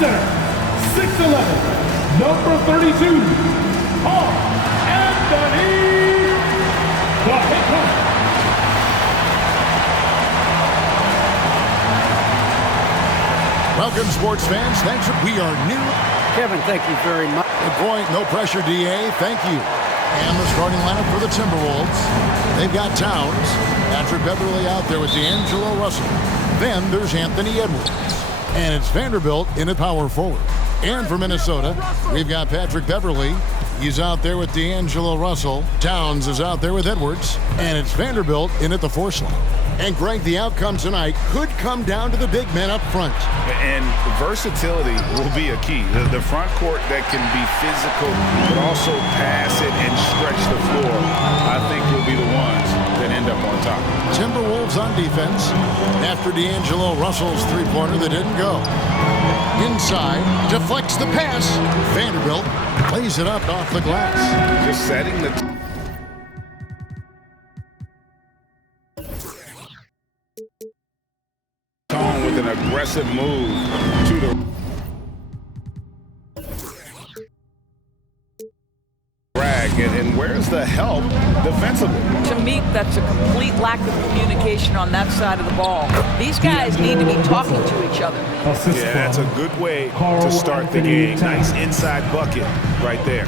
center, 6'11", number 32, Carl Anthony, the head coach. Welcome, sports fans. Thanks. We are new. Kevin, thank you very much. Good point. No pressure, DA. Thank you. And the starting lineup for the Timberwolves. They've got Towns, Patrick Beverley out there with D'Angelo Russell. Then there's Anthony Edwards. And it's Vanderbilt in at power forward. And for Minnesota, we've got Patrick Beverley. He's out there with D'Angelo Russell. Towns is out there with Edwards. And it's Vanderbilt in at the four slot. And Greg, the outcome tonight could come down to the big men up front. And versatility will be a key. The front court that can be physical, but also pass it and stretch the floor, I think will be the ones that end up on top. Timberwolves on defense after D'Angelo Russell's three-pointer that didn't go. Inside, deflects the pass. Vanderbilt plays it up off the glass. Just setting the tone with an aggressive move to the rag. And where's the help defensively? To me, that's a complete lack of communication on that side of the ball. These guys need to be talking to each other. Yeah, that's a good way to start the game. Nice inside bucket right there.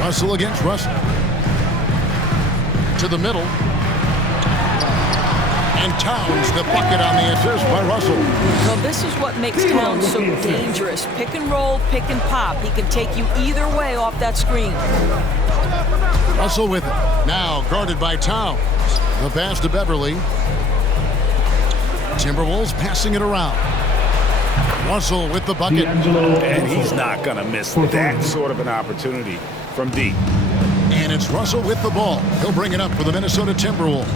Russell against Russell. To the middle. And Towns the bucket on the assist by Russell. Well, this is what makes Towns so dangerous. Pick and roll, pick and pop. He can take you either way off that screen. Russell with it. Now guarded by Towns. The pass to Beverley. Timberwolves passing it around. Russell with the bucket. And he's not going to miss that sort of an opportunity from deep. And it's Russell with the ball. He'll bring it up for the Minnesota Timberwolves.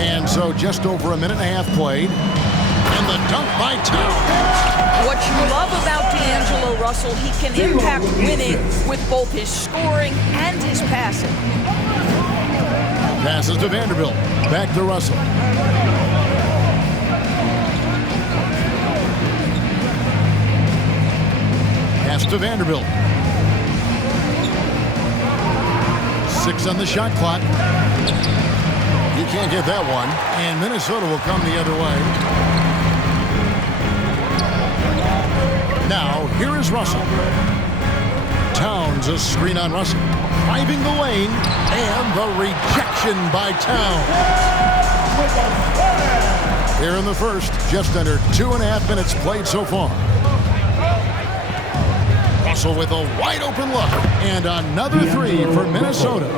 And so just over a minute and a half played. And the dunk by Towns. What you love about D'Angelo Russell, he can impact winning with both his scoring and his passing. Passes to Vanderbilt. Back to Russell. Pass to Vanderbilt. 6 on the shot clock. He can't get that one. And Minnesota will come the other way. Now, here is Russell. Towns, a screen on Russell. Driving the lane. And the rejection by Towns. Here in the first, just under 2.5 minutes played so far. Russell with a wide open look. And another three for Minnesota.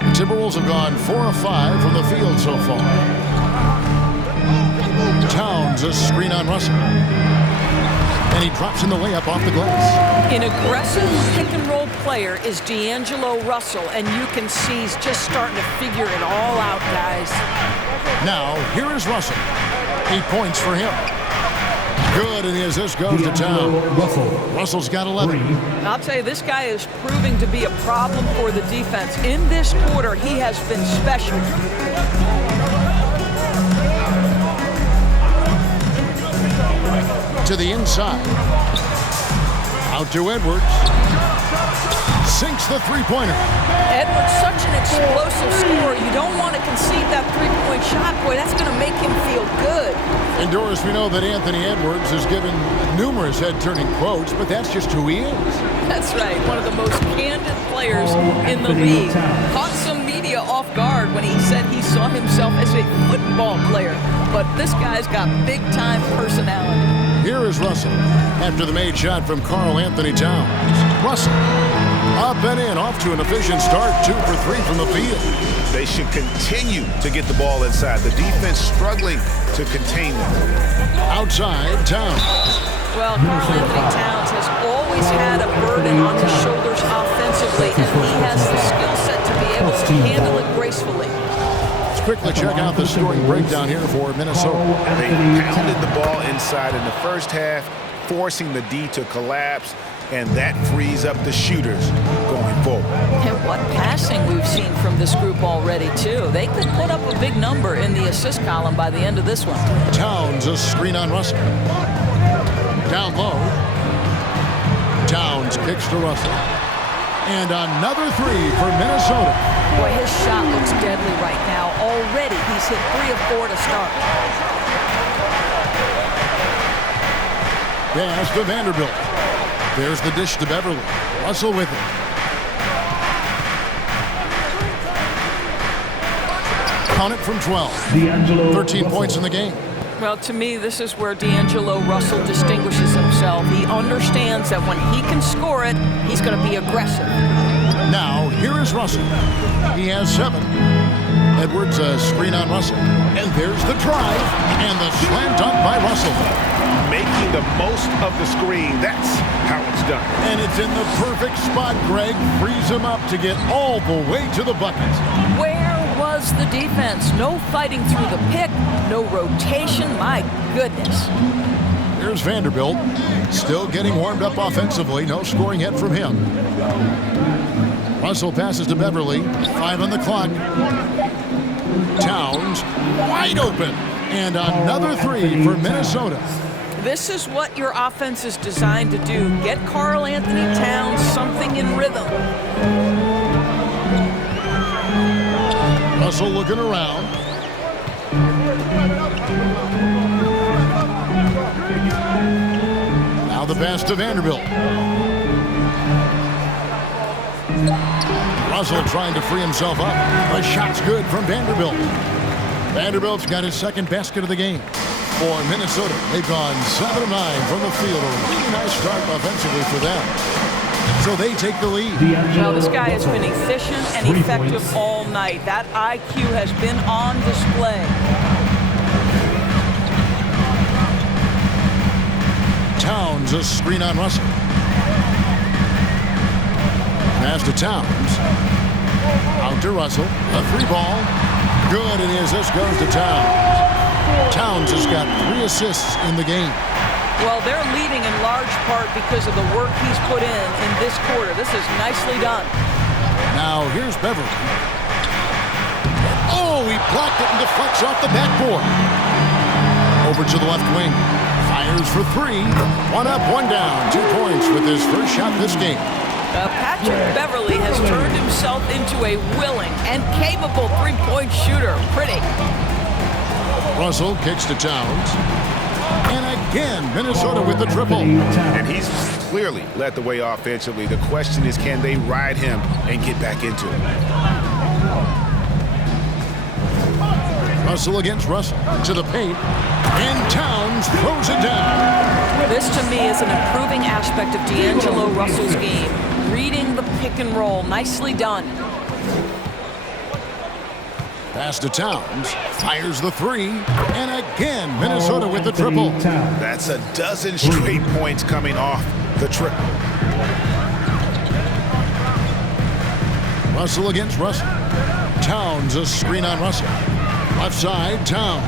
The Timberwolves have gone 4 of 5 from the field so far. Towns, a screen on Russell. And he drops in the layup off the glass. An aggressive pick-and-roll player is D'Angelo Russell, and you can see he's just starting to figure it all out, guys. Now, here is Russell. 8 points for him. Good, and the assist goes to Towns. Russell's got 11. I'll tell you, this guy is proving to be a problem for the defense. In this quarter, he has been special. To the inside. Out to Edwards. Sinks the three-pointer. Edwards, such an explosive scorer. You don't want to concede that three-point shot. Boy, that's going to make him feel good. And Doris, we know that Anthony Edwards has given numerous head-turning quotes, but that's just who he is. That's right. One of the most candid players in the league. Caught some media off guard when he said he saw himself as a football player. But this guy's got big-time personality. Here is Russell after the made shot from Karl Anthony Towns. Russell up and in, off to an efficient start, 2 for 3 from the field. They should continue to get the ball inside. The defense struggling to contain them. Outside, Towns. Well, Karl Anthony Towns has always had a burden on his shoulders offensively, and he has the skill set to be able to handle it gracefully. quickly check out the scoring breakdown here for Minnesota. They pounded the ball inside in the first half, forcing the D to collapse, and that frees up the shooters going forward. And what passing we've seen from this group already, too. They could put up a big number in the assist column by the end of this one. Towns, a screen on Russell. Down low. Towns kicks to Russell. And another three for Minnesota. Boy, his shot looks deadly right now. Already, he's hit 3 of 4 to start. Pass to Vanderbilt. There's the dish to Beverly. Russell with it. Count it from 12. 13 points in the game. Well, to me, this is where D'Angelo Russell distinguishes himself. He understands that when he can score it, he's going to be aggressive. Now, here is Russell. He has 7. Edwards, a screen on Russell. And there's the drive and the slam dunk by Russell. Making the most of the screen, that's how it's done. And it's in the perfect spot. Greg frees him up to get all the way to the bucket. Where was the defense? No fighting through the pick, no rotation. My goodness. Here's Vanderbilt, still getting warmed up offensively. No scoring yet from him. Russell passes to Beverly. 5 on the clock. Towns wide open. And another 3 for Minnesota. This is what your offense is designed to do. Get Karl Anthony Towns something in rhythm. Russell looking around. Now the pass to Vanderbilt. Russell trying to free himself up. The shot's good from Vanderbilt. Vanderbilt's got his second basket of the game. For Minnesota, they've gone 7 of 9 from the field. A really nice start offensively for them. So they take the lead. Well, this guy has been efficient and effective all night. That IQ has been on display. Towns, a screen on Russell. Pass to Towns. Out to Russell. A 3 ball. Good, and his assist goes to Towns. Towns has got 3 assists in the game. Well, they're leading in large part because of the work he's put in this quarter. This is nicely done. Now, here's Beverly. Oh, he blocked it and deflects off the backboard. Over to the left wing. Fires for 3. 1 up, 1 down. 2 points with his first shot this game. Patrick Beverly has turned himself into a willing and capable 3-point shooter. Pretty. Russell kicks to Towns. And again, Minnesota with the triple. And he's clearly led the way offensively. The question is, can they ride him and get back into it? Russell against Russell. To the paint. And Towns throws it down. This, to me, is an improving aspect of D'Angelo Russell's game. Reading the pick and roll. Nicely done. Pass to Towns. Fires the 3. And again, Minnesota with the triple. That's a dozen straight points coming off the triple. Russell against Russell. Towns, a screen on Russell. Left side, Towns.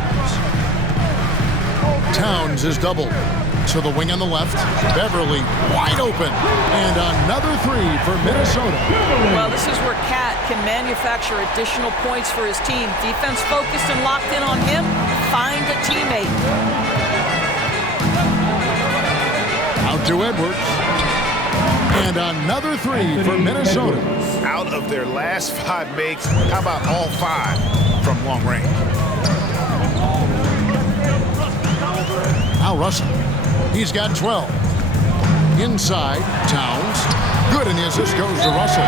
Towns is doubled. To the wing on the left. Beverly wide open. And another 3 for Minnesota. Well, this is where Cat can manufacture additional points for his team. Defense focused and locked in on him. Find a teammate. Out to Edwards. And another 3 for Minnesota. Out of their last 5 makes, how about all 5 from long range? Now Russell. He's got 12. Inside, Towns. Good, and the assist goes to Russell.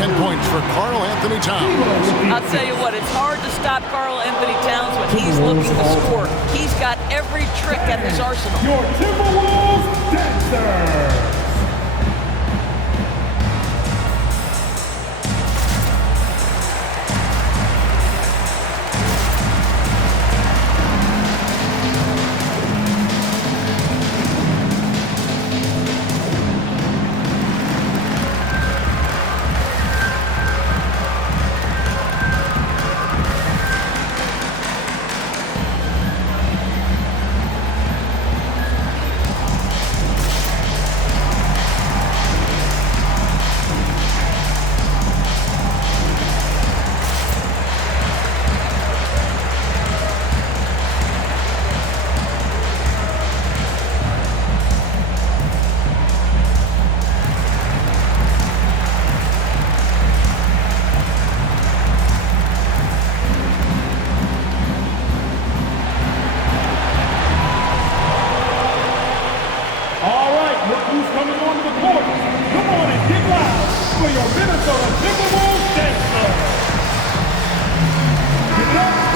10 points for Karl Anthony Towns. I'll tell you what, it's hard to stop Karl Anthony Towns when he's looking to score. He's got every trick at his arsenal. Your Timberwolves dancer.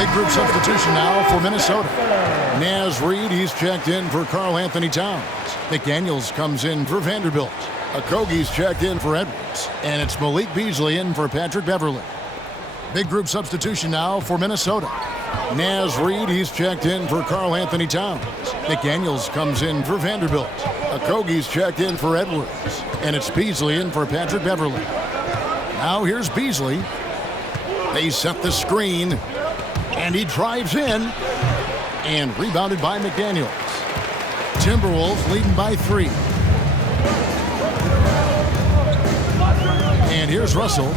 Big group substitution now for Minnesota. Naz Reid, he's checked in for Karl Anthony Towns. McDaniels comes in for Vanderbilt. Okogie's checked in for Edwards. And it's Malik Beasley in for Patrick Beverley. Big group substitution now for Minnesota. Naz Reid, he's checked in for Karl Anthony Towns. McDaniels comes in for Vanderbilt. Okogie's checked in for Edwards. And it's Beasley in for Patrick Beverley. Now here's Beasley. They set the screen. And he drives in. And rebounded by McDaniels. Timberwolves leading by 3. And here's Russell.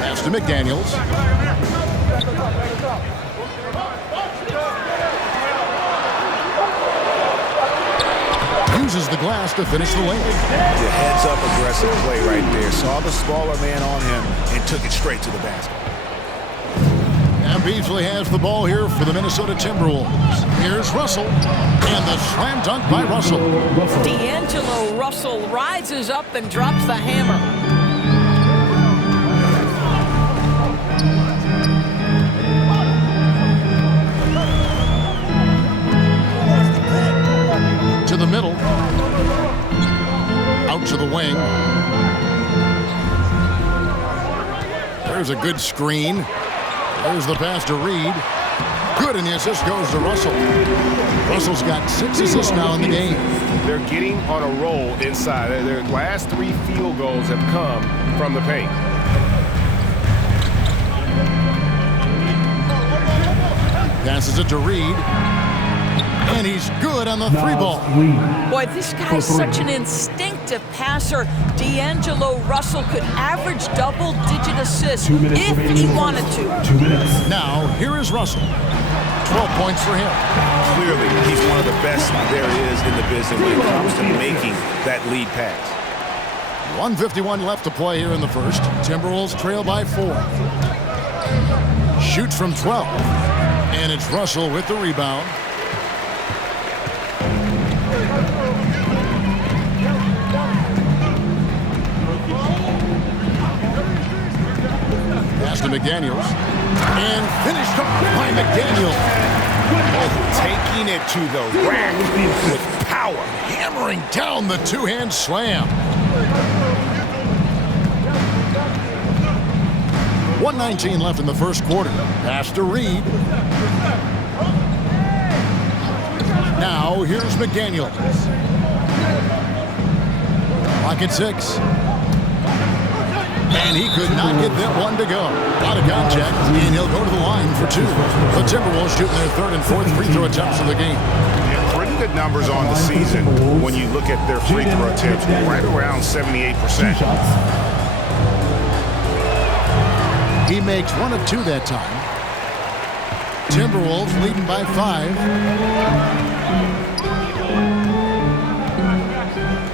Pass to McDaniels. Uses the glass to finish the lane. The heads-up aggressive play right there. Saw the smaller man on him and took it straight to the basket. And Beasley has the ball here for the Minnesota Timberwolves. Here's Russell. And the slam dunk by Russell. D'Angelo Russell rises up and drops the hammer. To the middle. Out to the wing. There's a good screen. There's the pass to Reid. Good, and the assist goes to Russell. Russell's got 6 assists now in the game. They're getting on a roll inside. Their last 3 field goals have come from the paint. Passes it to Reid. And he's good on the 3-ball. Boy, this guy's such an instinctive passer. D'Angelo Russell could average double-digit assists if he wanted to. Now, here is Russell. 12 points for him. Clearly, he's one of the best there is in the business when it comes to making that lead pass. 1:51 left to play here in the first. Timberwolves trail by 4. Shoots from 12. And it's Russell with the rebound. Pass to McDaniels. And finished off by McDaniels. Taking it to the rack with power. Hammering down the two-hand slam. 1:19 left in the first quarter. Pass to Reid. Now here's McDaniels. Clock at 6. And he could not get that one to go. Out of contact, and he'll go to the line for 2. The Timberwolves shooting their 3rd and 4th free throw attempts of the game. Yeah, pretty good numbers on the season when you look at their free throw attempts, right around 78%. He makes 1 of 2 that time. Timberwolves leading by 5.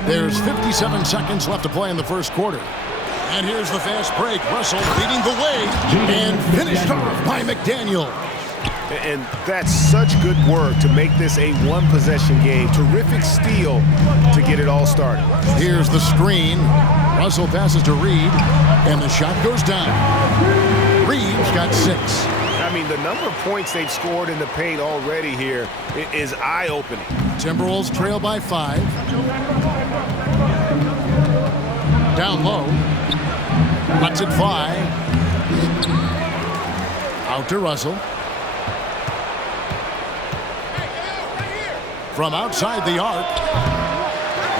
There's 57 seconds left to play in the first quarter. And here's the fast break. Russell leading the way and finished off by McDaniel. And that's such good work to make this a one-possession game. Terrific steal to get it all started. Here's the screen. Russell passes to Reid, and the shot goes down. Reid's got 6. I mean, the number of points they've scored in the paint already here is eye-opening. Timberwolves trail by 5. Down low. Cuts it 5. Out to Russell. From outside the arc.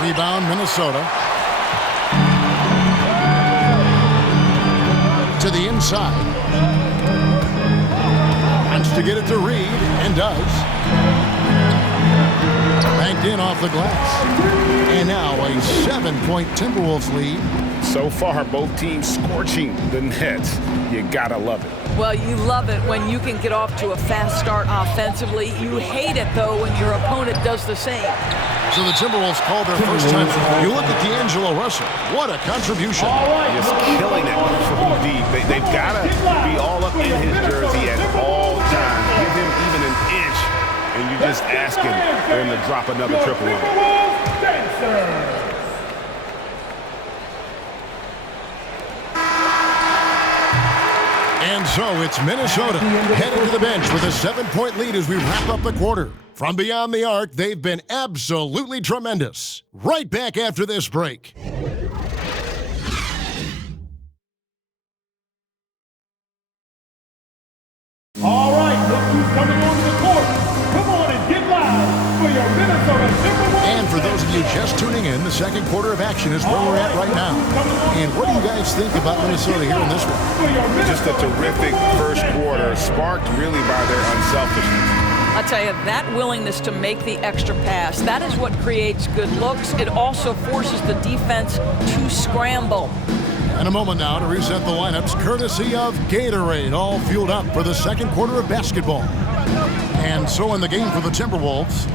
Rebound Minnesota. To the inside. Wants to get it to Reid, and does. Banked in off the glass. And now a 7-point Timberwolves lead. So far, both teams scorching the Nets. You gotta love it. Well, you love it when you can get off to a fast start offensively. You hate it, though, when your opponent does the same. So the Timberwolves call their first time. You look at D'Angelo Russell. What a contribution. Just killing it from deep. They've got to be all up in his jersey at all times. Give him even an inch, and you're just asking for him to drop another triple on him. And so it's Minnesota headed to the bench with a 7-point lead as we wrap up the quarter. From beyond the arc, they've been absolutely tremendous. Right back after this break. All right, look who's coming onto the court. Come on and get loud for your Minnesota Timberwolves. And for those of you just tuning in, the second quarter of action is where we're at right now. And what do you guys think about Minnesota here in this one? Just a terrific first quarter, sparked really by their unselfishness. I tell you, that willingness to make the extra pass, that is what creates good looks. It also forces the defense to scramble. And a moment now to reset the lineups, courtesy of Gatorade, all fueled up for the second quarter of basketball. And so in the game for the Timberwolves,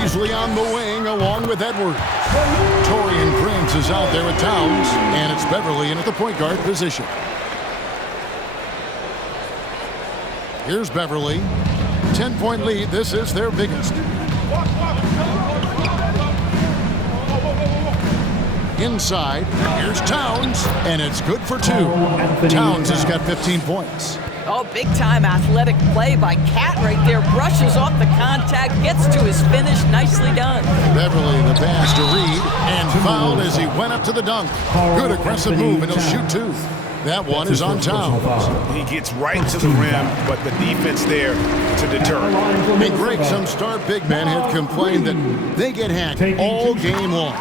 Beasley on the wing along with Edwards. Taurean Prince is out there with Towns, and it's Beverly in at the point guard position. Here's Beverly. 10-point lead. This is their biggest. Inside, here's Towns, and it's good for 2. Towns has got 15 points. Oh, big-time athletic play by Cat right there. Brushes off the contact, gets to his finish. Nicely done. Beverly, the pass to Reed, and fouled as he went up to the dunk. Good aggressive move, and he'll shoot 2. That one is on Towns. He gets right to the rim, but the defense there to deter. And Greg, some star big men have complained that they get hacked all game long.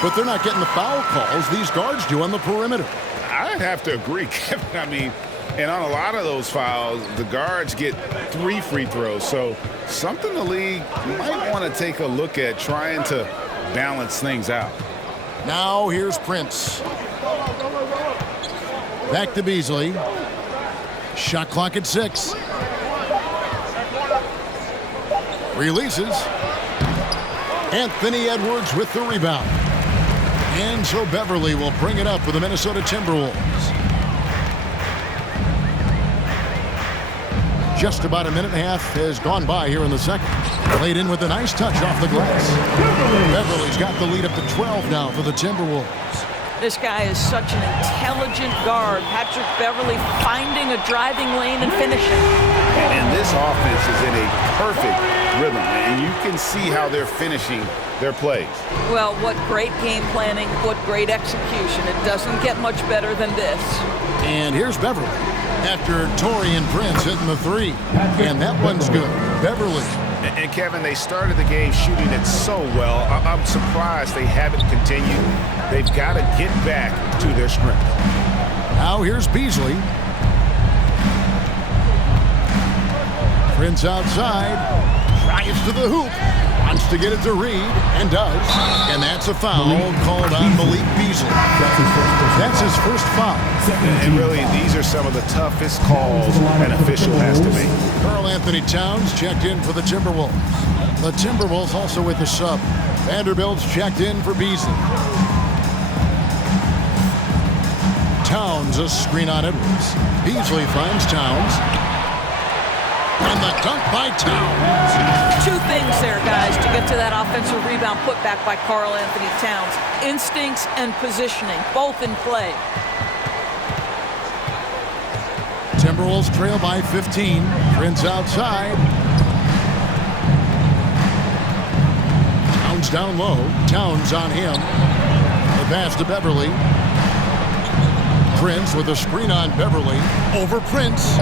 But they're not getting the foul calls these guards do on the perimeter. I'd have to agree, Kevin. I mean, and on a lot of those fouls, the guards get 3 free throws. So something the league might want to take a look at, trying to balance things out. Now here's Prince. Back to Beasley. Shot clock at 6. Releases. Anthony Edwards with the rebound. And so Beverly will bring it up for the Minnesota Timberwolves. Just about a minute and a half has gone by here in the second. Played in with a nice touch off the glass. Beverly's got the lead up to 12 now for the Timberwolves. This guy is such an intelligent guard. Patrick Beverly finding a driving lane and finishing. And this offense is in a perfect rhythm, and you can see how they're finishing their plays. Well, what great game planning, what great execution. It doesn't get much better than this. And here's Beverly after Taurean Prince hitting the 3. And that one's good. Beverly. And Kevin, they started the game shooting it so well. I'm surprised they haven't continued. They've got to get back to their strength. Now here's Beasley. Prince outside. Drives to the hoop. Wants to get it to Reed, and does. And that's a foul called on Malik Beasley. That's his first foul. And really, these are some of the toughest calls an official has to make. Karl-Anthony Towns checked in for the Timberwolves. The Timberwolves also with the sub. Vanderbilt's checked in for Beasley. Towns, a screen on Edwards. Beasley finds Towns. And the dunk by Towns. 2 things there, guys, to get to that offensive rebound put back by Karl-Anthony Towns. Instincts and positioning, both in play. Timberwolves trail by 15. Prince outside. Towns down low. Towns on him. The pass to Beverly. Prince with a screen on Beverly. Over Prince.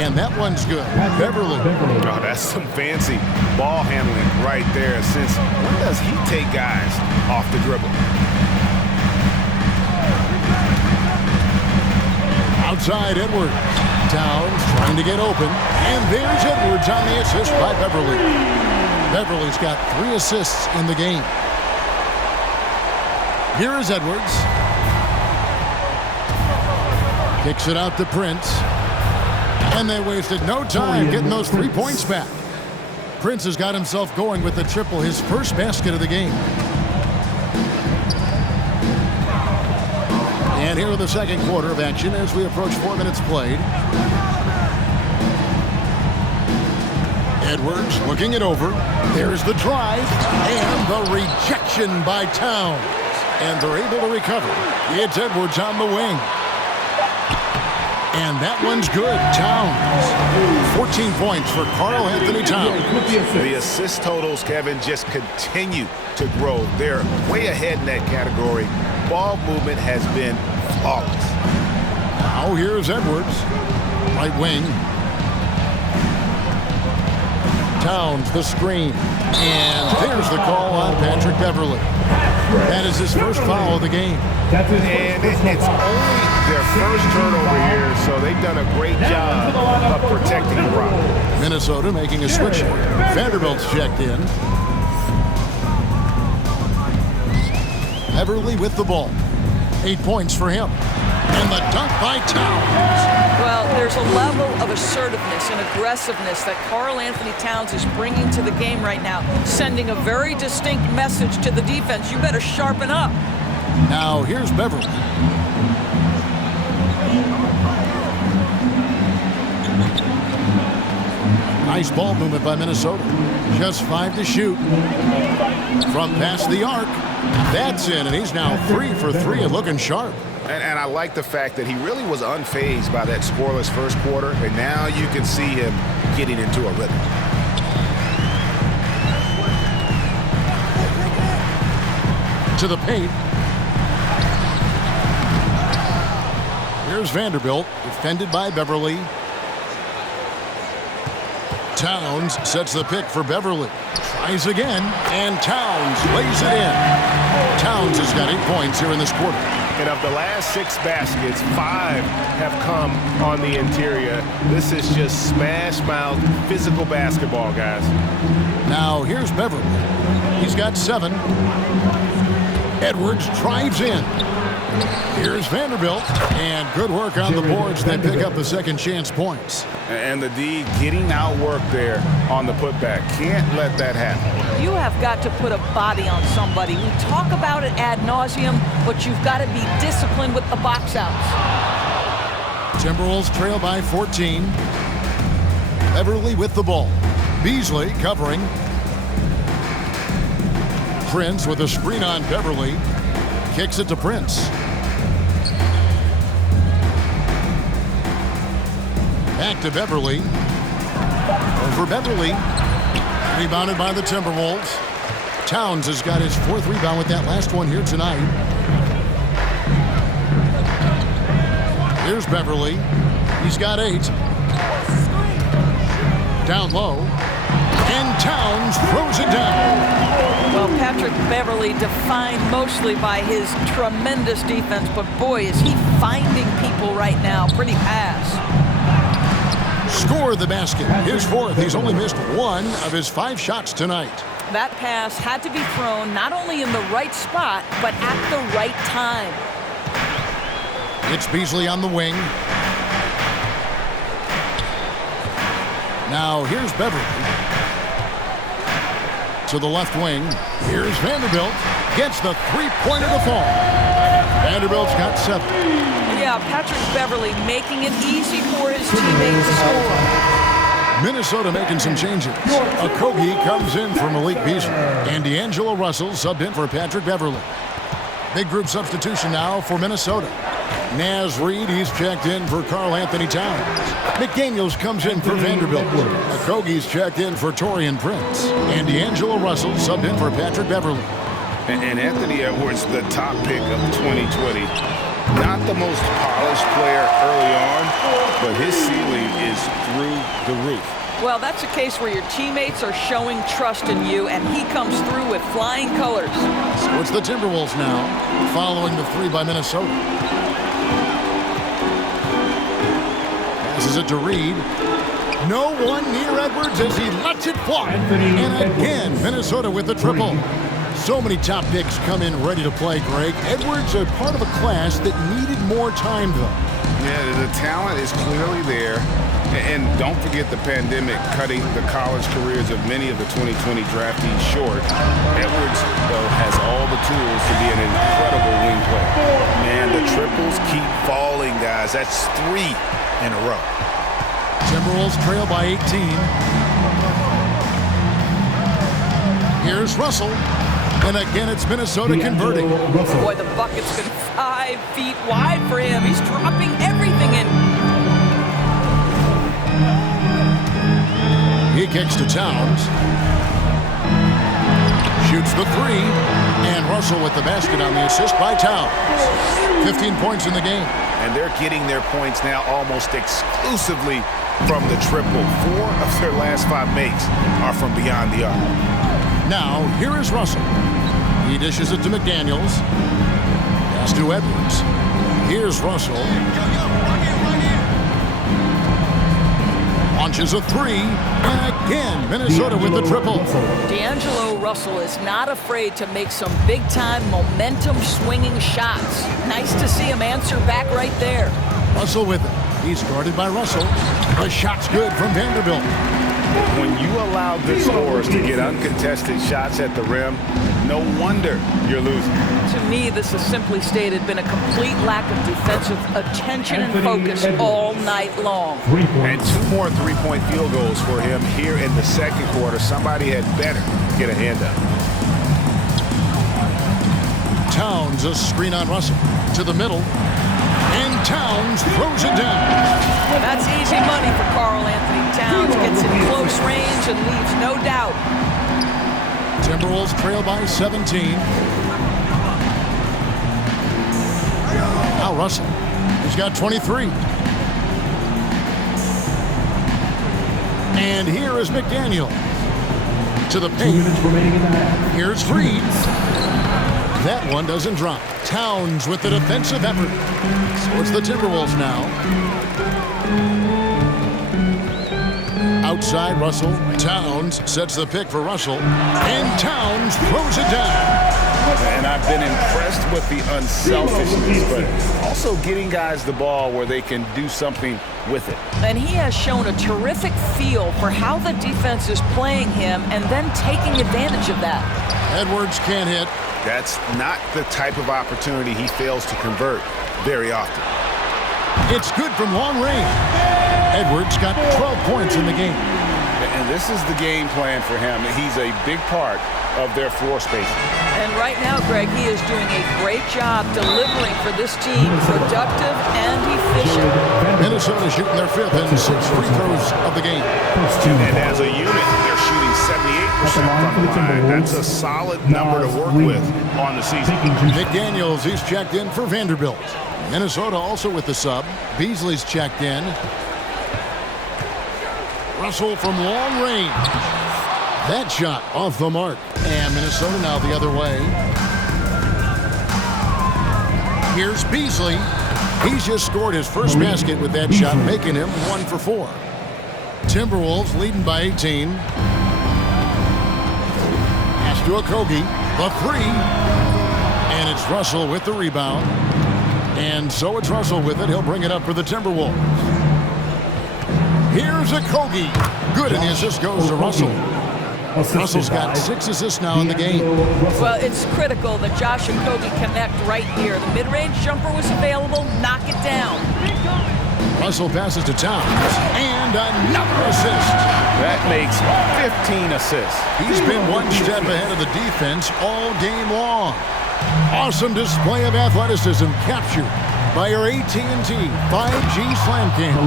And that one's good. Beverly. Oh, that's some fancy ball handling right there. Since when does he take guys off the dribble? Outside Edwards. Towns trying to get open. And there's Edwards on the assist by Beverly. Beverly's got 3 assists in the game. Here is Edwards. Kicks it out to Prince. And they wasted no time getting those 3 points back. Prince has got himself going with the triple, his first basket of the game. And here in the second quarter of action as we approach 4 minutes played. Edwards looking it over. There's the drive and the rejection by Towns. And they're able to recover. It's Edwards on the wing. And that one's good. Towns. 14 points for Karl Anthony Towns. The assist totals, Kevin, just continue to grow. They're way ahead in that category. Ball movement has been flawless. Now here's Edwards. Right wing. Towns, the screen. And there's the call on Patrick Beverley. That is his first foul of the game. And it's only their first turnover here, so they've done a great job of protecting the rock. Minnesota making a switch here. Vanderbilt's checked in. Beverley with the ball. 8 points for him. And the dunk by Towns. Well, there's a level of assertiveness and aggressiveness that Karl Anthony Towns is bringing to the game right now, sending a very distinct message to the defense. You better sharpen up. Now here's Beverley. Nice ball movement by Minnesota. Just 5 to shoot. From past the arc. That's in, and he's now 3 for 3 and looking sharp. And I like the fact that he really was unfazed by that scoreless first quarter, and now you can see him getting into a rhythm. To the paint. Here's Vanderbilt, defended by Beverley. Towns sets the pick for Beverley. Tries again, and Towns lays it in. Towns has got 8 points here in this quarter. And of the last 6 baskets, 5 have come on the interior. This is just smash mouth physical basketball, guys. Now here's Beverley. He's got 7. Edwards drives in. Here's Vanderbilt, and good work on the boards. They pick up the second chance points. And the D getting outworked there on the putback. Can't let that happen. You have got to put a body on somebody. We talk about it ad nauseum, but you've got to be disciplined with the box outs. Timberwolves trail by 14. Beverley with the ball. Beasley covering. Prince with a screen on Beverley. Kicks it to Prince. Back to Beverley. Over Beverley. Rebounded by the Timberwolves. Towns has got his 4th rebound with that last one here tonight. Here's Beverley. He's got 8. Down low. And Towns throws it down. Well, Patrick Beverley defined mostly by his tremendous defense, but boy, is he finding people right now. Pretty pass. Score the basket. His 4th. He's only missed 1 of his 5 shots tonight. That pass had to be thrown not only in the right spot, but at the right time. It's Beasley on the wing. Now here's Beverley. To the left wing. Here's Vanderbilt. Gets the 3-pointer to fall. Vanderbilt's got 7. Yeah, Patrick Beverley making it easy for his teammates to score. Minnesota making some changes. Okogie comes in for Malik Beasley. And D'Angelo Russell subbed in for Patrick Beverley. Big group substitution now for Minnesota. Naz Reid, he's checked in for Karl Anthony Towns. McDaniels comes in for Vanderbilt. Okogie's checked in for Taurean Prince. And D'Angelo Russell subbed in for Patrick Beverley. And Anthony Edwards, the top pick of 2020. Not the most polished player early on, but his ceiling is through the roof. Well, that's a case where your teammates are showing trust in you, and he comes through with flying colors. So it's the Timberwolves now, following the 3 by Minnesota. Passes it to Reid. No one near Edwards as he lets it fly. And again, Minnesota with the triple. So many top picks come in ready to play, Greg. Edwards are part of a class that needed more time, though. Yeah, the talent is clearly there. And don't forget the pandemic cutting the college careers of many of the 2020 draftees short. Edwards, though, has all the tools to be an incredible wing player. Man, the triples keep falling, guys. That's 3 in a row. Timberwolves trail by 18. Here's Russell. And again, it's Minnesota converting. Boy, the bucket's been 5 feet wide for him. He's dropping everything in. kicks to Towns. Shoots the three. And Russell with the basket on the assist by Towns. 15 points in the game. And they're getting their points now almost exclusively from the triple. 4 of their last 5 makes are from beyond the arc. Now, here is Russell. He dishes it to McDaniels. Pass to Edwards. Here's Russell. Launches a three. And again, Minnesota with the triple. D'Angelo Russell is not afraid to make some big-time momentum-swinging shots. Nice to see him answer back right there. Russell with it. He's guarded by Russell. The shot's good from Vanderbilt. When you allow good scorers to get uncontested shots at the rim, no wonder you're losing. To me, this has simply stated been a complete lack of defensive attention and focus all night long. And 2 more three-point field goals for him here in the second quarter. Somebody had better get a hand up. Towns, a screen on Russell. To the middle. And Towns throws it down. That's easy money for Karl Anthony Towns. Gets in close range and leaves no doubt. Timberwolves trail by 17. Now Russell. He's got 23. And here is McDaniel. To the paint. Here's Reed. That one doesn't drop. Towns with the defensive effort. So it's the Timberwolves now. Outside Russell. Towns sets the pick for Russell. And Towns throws it down. And I've been impressed with the unselfishness, but also getting guys the ball where they can do something with it. And he has shown a terrific feel for how the defense is playing him and then taking advantage of that. Edwards can't hit. That's not the type of opportunity he fails to convert very often. It's good from long range. Edwards got 12 points in the game. And this is the game plan for him. He's a big part of their floor spacing. And right now, Greg, he is doing a great job delivering for this team, productive and efficient. Minnesota shooting their 5th and 6 free throws of the game. And as a unit, they're shooting 78% from the line. That's a solid number to work with on the season. McDaniels, he's checked in for Vanderbilt. Minnesota also with the sub. Beasley's checked in. Russell from long range. That shot off the mark. And Minnesota now the other way. Here's Beasley. He's just scored his first basket with that shot, making him 1 for 4. Timberwolves leading by 18. Pass to Okogie. The 3. And it's Russell with the rebound. And so it's Russell with it. He'll bring it up for the Timberwolves. Here's Okogie. Good, and the assist goes to Russell. Russell's got 6 assists now in the game. Well, it's critical that Josh Okogie connect right here. The mid-range jumper was available. Knock it down. Russell passes to Towns. And another assist. That makes 15 assists. He's been one step ahead of the defense all game long. Awesome display of athleticism captured by your AT&T 5G Slam Cam.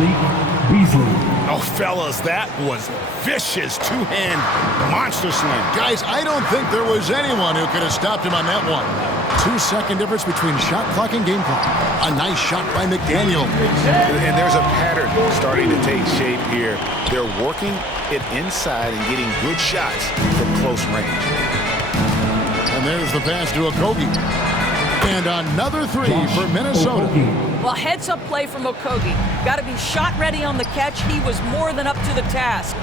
Oh, fellas, that was vicious two-hand monster slam. Guys, I don't think there was anyone who could have stopped him on that one. 2-second difference between shot clock and game clock. A nice shot by McDaniel. And there's a pattern starting to take shape here. They're working it inside and getting good shots from close range. And there's the pass to Okogie. And another 3 for Minnesota. Well, heads-up play from Okogie. Got to be shot ready on the catch. He was more than up to the task.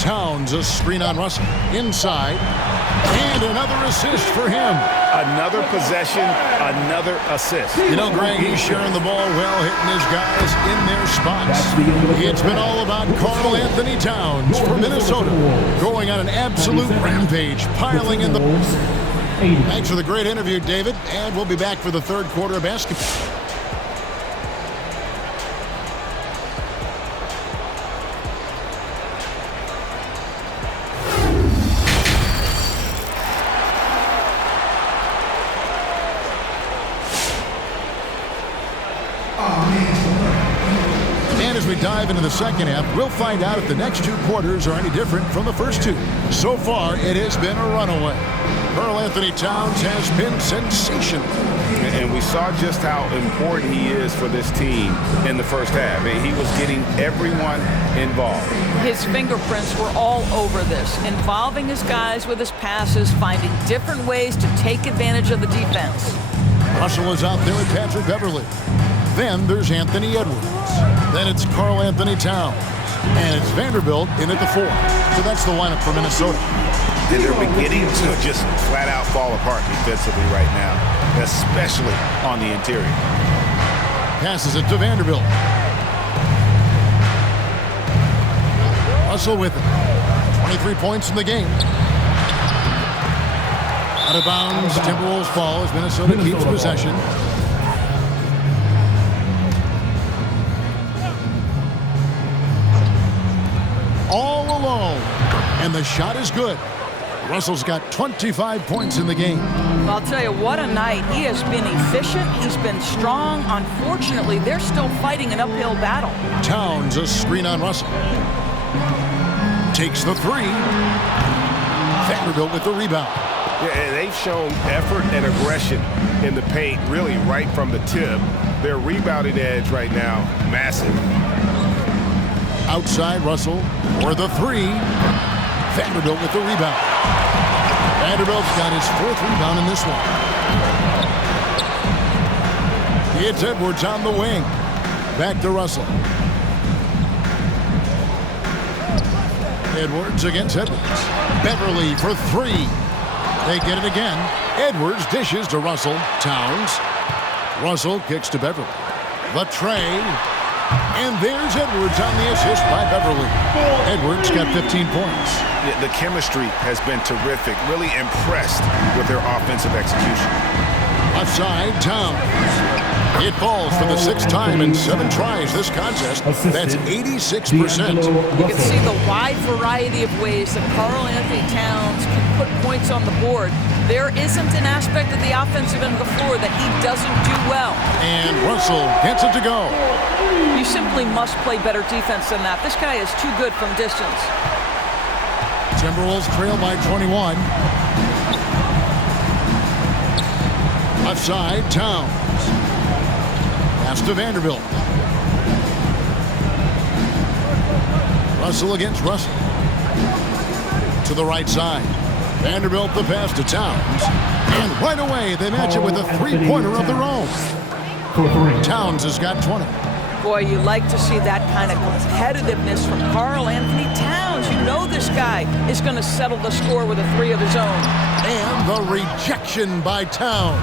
Towns, a screen on Russell. Inside. And another assist for him. Another possession, another assist. You know, Greg, he's sharing the ball well, hitting his guys in their spots. It's been all about Karl Anthony Towns for Minnesota. Going on an absolute rampage, piling in the... Thanks for the great interview, David. And we'll be back for the third quarter of basketball. As we dive into the second half, we'll find out if the next two quarters are any different from the first two. So far, it has been a runaway. Karl-Anthony Towns has been sensational. And we saw just how important he is for this team in the first half. He was getting everyone involved. His fingerprints were all over this, involving his guys with his passes, finding different ways to take advantage of the defense. Russell is out there with Patrick Beverley. Then there's Anthony Edwards. Then it's Karl-Anthony Towns. And it's Vanderbilt in at the 4. So that's the lineup for Minnesota. And they're beginning to just flat out fall apart defensively right now, especially on the interior. Passes it to Vanderbilt. Russell with it. 23 points in the game. Out of bounds, Timberwolves fall as Minnesota keeps possession. All alone. And the shot is good. Russell's got 25 points in the game. I'll tell you, what a night. He has been efficient. He's been strong. Unfortunately, they're still fighting an uphill battle. Towns, a screen on Russell. Takes the 3. Vanderbilt with the rebound. Yeah, and they've shown effort and aggression in the paint, really right from the tip. Their rebounding edge right now, massive. Outside Russell for the 3. Vanderbilt with the rebound. Vanderbilt's got his 4th rebound in this one. It's Edwards on the wing. Back to Russell. Edwards against Edwards. Beverley for 3. They get it again. Edwards dishes to Russell. Towns. Russell kicks to Beverley. The tray. And there's Edwards on the assist by Beverley. Edwards got 15 points. The chemistry has been terrific. Really impressed with their offensive execution. Offside, Towns. It falls for the 6th time in 7 tries this contest. That's 86%. You can see the wide variety of ways that Karl-Anthony Towns can put points on the board. There isn't an aspect of the offensive end of the floor that he doesn't do well. And Russell gets it to go. You simply must play better defense than that. This guy is too good from distance. Timberwolves trail by 21. Offside, Towns. Pass to Vanderbilt. Russell against Russell. To the right side. Vanderbilt the pass to Towns. And right away they match it with a 3-pointer of their own. Towns has got 20. Boy, you like to see that kind of competitiveness from Karl-Anthony Towns. You know this guy is going to settle the score with a 3 of his own. And the rejection by Towns.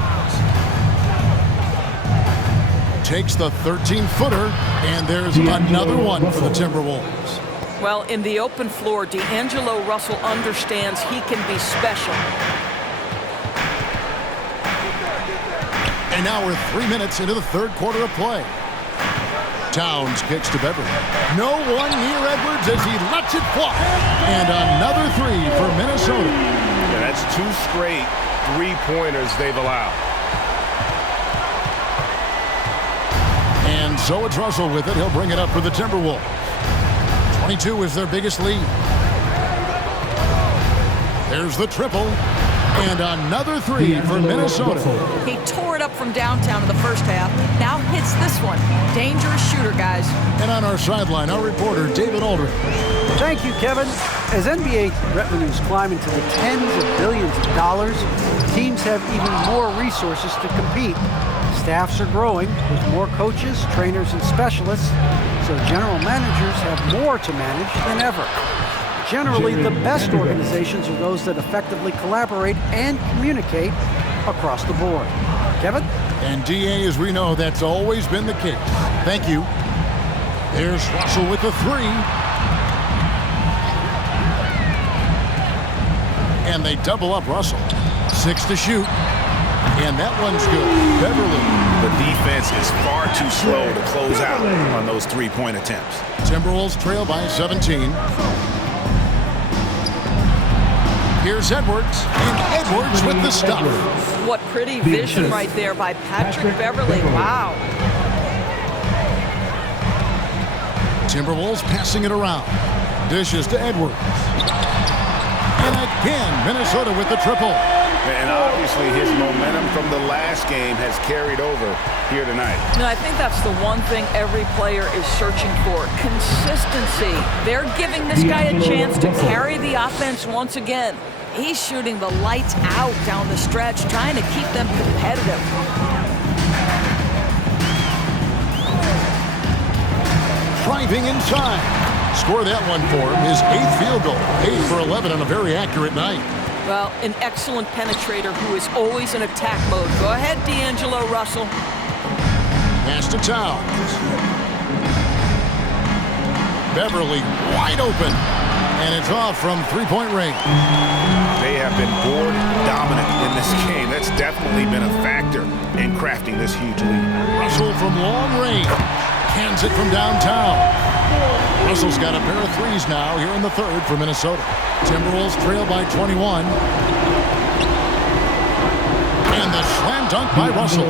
Takes the 13-footer, and there's another one for the Timberwolves. Well, in the open floor, D'Angelo Russell understands he can be special. And now we're 3 minutes into the 3rd quarter of play. Towns kicks to Beverley. No one near Edwards as he lets it fly. And another 3 for Minnesota. Yeah, that's 2 straight 3-pointers they've allowed. And so it's Russell with it. He'll bring it up for the Timberwolves. 22 is their biggest lead. There's the triple. And another 3 for Minnesota. He tore it up from downtown in the first half. Now hits this one. Dangerous shooter, guys. And on our sideline, our reporter, David Aldridge. Thank you, Kevin. As NBA revenues climb into the tens of billions of dollars, teams have even more resources to compete. Staffs are growing with more coaches, trainers, and specialists, so general managers have more to manage than ever. Generally, the best organizations are those that effectively collaborate and communicate across the board. Kevin? And DA, as we know, that's always been the case. Thank you. There's Russell with the 3. And they double up Russell. 6 to shoot. And that one's good. Beverley. The defense is far too slow to close out on those 3-point attempts. Timberwolves trail by 17. Here's Edwards. And Edwards with the stop. What pretty vision right there by Patrick Beverley. Wow. Timberwolves passing it around. Dishes to Edwards. And again, Minnesota with the triple. And obviously his momentum from the last game has carried over here tonight. No, I think that's the one thing every player is searching for. Consistency. They're giving this guy a chance to carry the offense once again. He's shooting the lights out down the stretch, trying to keep them competitive. Driving inside. Score that one for him. His 8th field goal. 8 for 11 on a very accurate night. Well, an excellent penetrator who is always in attack mode. Go ahead, D'Angelo Russell. Pass to Towns. Beverly wide open. And it's off from three-point range. They have been board dominant in this game. That's definitely been a factor in crafting this huge lead. Russell from long range. Cans it from downtown. Russell's got a pair of threes now here in the third for Minnesota. Timberwolves trail by 21. And the slam dunk by Russell.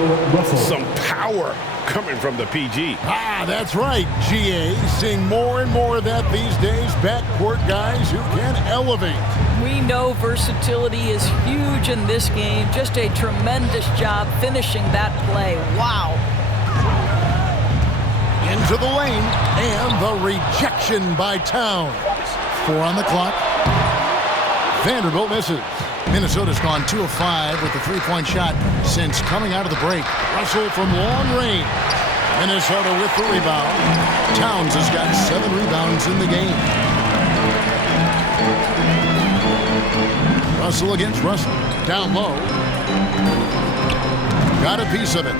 Some power coming from the PG. Ah, that's right, GA. Seeing more and more of that these days. Backcourt guys who can elevate. We know versatility is huge in this game. Just a tremendous job finishing that play. Wow. Into the lane, and the rejection by Towns. 4 on the clock. Vanderbilt misses. Minnesota's gone 2 of 5 with the three-point shot since coming out of the break. Russell from long range. Minnesota with the rebound. Towns has got 7 rebounds in the game. Russell against Russell. Down low. Got a piece of it.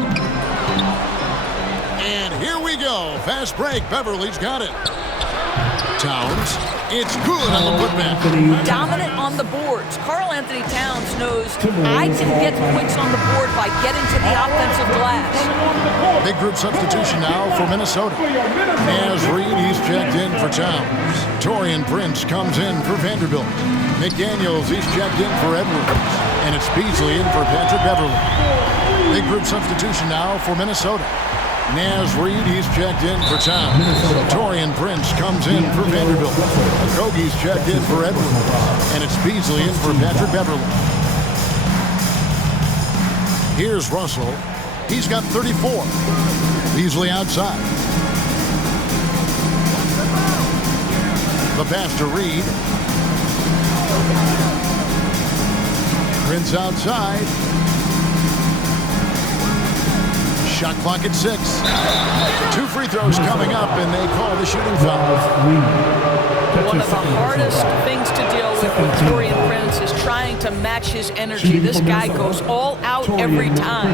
And here we go. Fast break. Beverly's got it. Towns. It's good on the putback. Dominant on the boards. Karl-Anthony Towns knows I can get points on the board by getting to the offensive glass. Big group substitution now for Minnesota. Naz Reid, he's checked in for Towns. Taurean Prince comes in for Vanderbilt. McDaniels, he's checked in for Edwards. And it's Beasley in for Patrick Beverly. Big group substitution now for Minnesota. Naz Reid, he's checked in for Towns. Taurean Prince comes in for Vanderbilt. Okogie's checked in for Edwards. And it's Beasley in for Patrick Beverly. Here's Russell. He's got 34. Beasley outside. The pass to Reid. Prince outside. Shot clock at 6. 2 free throws coming up, and they call the shooting foul. One of the hardest things to deal with Taurean Prince is trying to match his energy. This guy goes all out every time.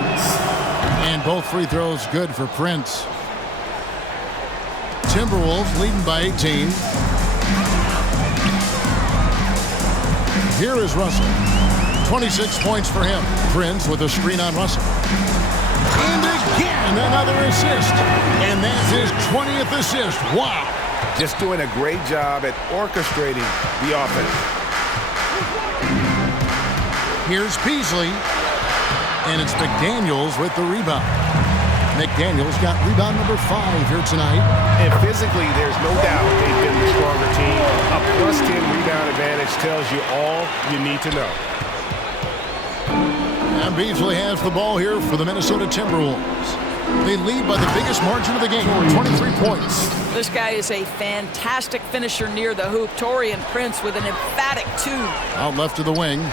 And both free throws good for Prince. Timberwolves leading by 18. Here is Russell. 26 points for him. Prince with a screen on Russell. And again, another assist. And that's his 20th assist. Wow. Just doing a great job at orchestrating the offense. Here's Beasley. And it's McDaniels with the rebound. McDaniels got rebound number 5 here tonight. And physically, there's no doubt they've been the stronger team. A +10 rebound advantage tells you all you need to know. And Beasley has the ball here for the Minnesota Timberwolves. They lead by the biggest margin of the game, 23 points. This guy is a fantastic finisher near the hoop. Taurean Prince with an emphatic 2. Out left to the wing.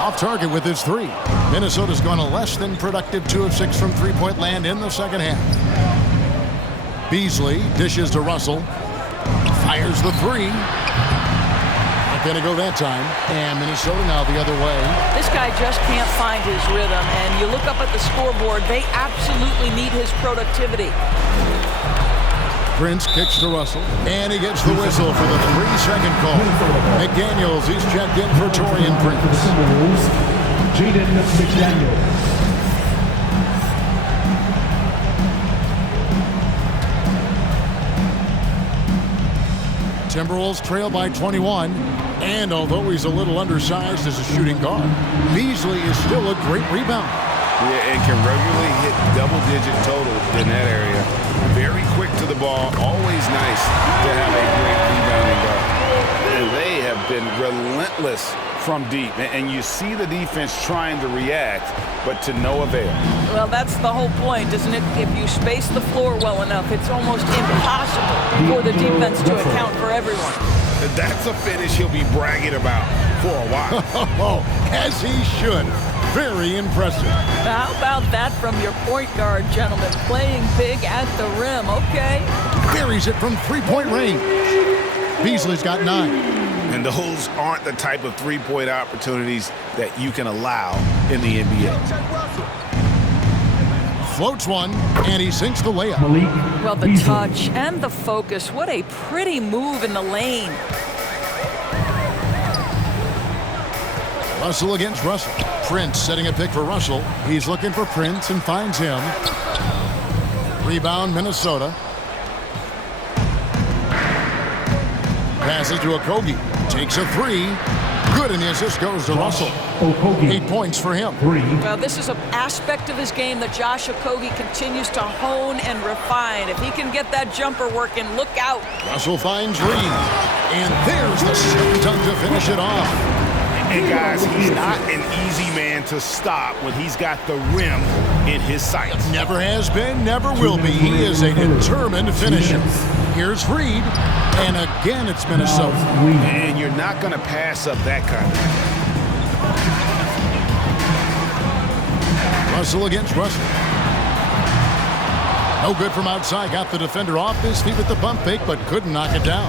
Off target with his 3. Minnesota's gone a less than productive 2 of 6 from three-point land in the second half. Beasley dishes to Russell. Fires the 3. Not going to go that time. And Minnesota now the other way. This guy just can't find his rhythm. And you look up at the scoreboard, they absolutely need his productivity. Prince kicks to Russell, and he gets the whistle for the 3-second call. McDaniels, he's checked in for Taurean Prince. Jaden McDaniels. Timberwolves trail by 21, and although he's a little undersized as a shooting guard, Beasley is still a great rebounder. Yeah, and can regularly hit double-digit totals in that area. Very quick to the ball. Always nice to have a great rebounding guard. And they have been relentless from deep. And you see the defense trying to react, but to no avail. Well, that's the whole point, isn't it? If you space the floor well enough, it's almost impossible for the defense to account for everyone. That's a finish he'll be bragging about for a while. As he should. Very impressive. How about that from your point guard, gentlemen? Playing big at the rim, okay? Buries it from three-point range. Beasley's got 9. And those aren't the type of three-point opportunities that you can allow in the NBA. Floats one, and he sinks the layup. Well, the touch and the focus. What a pretty move in the lane. Russell against Russell. Prince setting a pick for Russell. He's looking for Prince and finds him. Rebound, Minnesota. Passes to Okogie. Takes a 3. Good, and the assist goes to Russell. 8 points for him. Well, this is an aspect of his game that Josh Okogie continues to hone and refine. If he can get that jumper working, look out. Russell finds Reed. And there's the second dunk to finish it off. And guys, he's not an easy man to stop when he's got the rim in his sights. Never has been, never will be. He is a determined finisher. Here's Reed, and again it's Minnesota. And you're not going to pass up that kind of. Russell against Russell. No good from outside. Got the defender off his feet with the bump fake, but couldn't knock it down.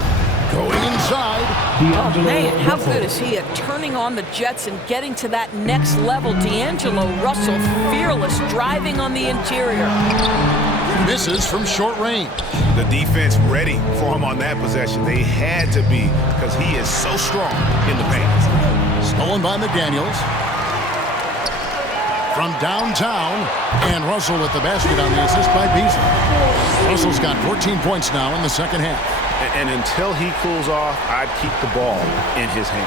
Going inside. Oh, man, how good is he at turning on the Jets and getting to that next level? D'Angelo Russell, fearless, driving on the interior. Misses from short range. The defense ready for him on that possession. They had to be, because he is so strong in the paint. Stolen by McDaniels. From downtown, and Russell with the basket on the assist by Beasley. Russell's got 14 points now in the second half. And until he cools off, I'd keep the ball in his hand.